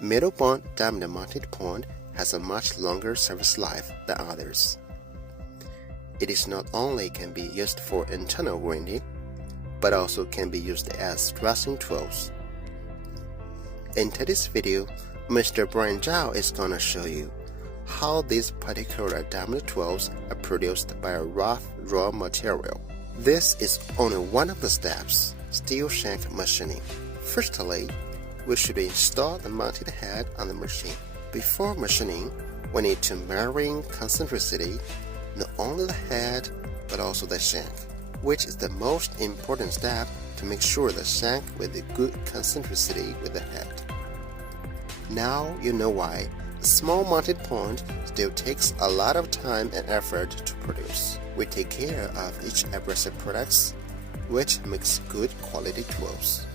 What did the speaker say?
Middle pond diamond-mounted pond has a much longer service life than others. It is not only can be used for internal grinding, but also can be used as dressing tools. In today's video, Mr. Brian Zhao is gonna show you how these particular diamond tools are produced by a rough raw material. This is only one of the steps, steel shank machining. Firstly, we should install the mounted head on the machine. Before machining, we need to measure concentricity, not only the head, but also the shank, which is the most important step to make sure the shank with a good concentricity with the head. Now you know why a small mounted pond still takes a lot of time and effort to produce. We take care of each abrasive products, which makes good quality tools.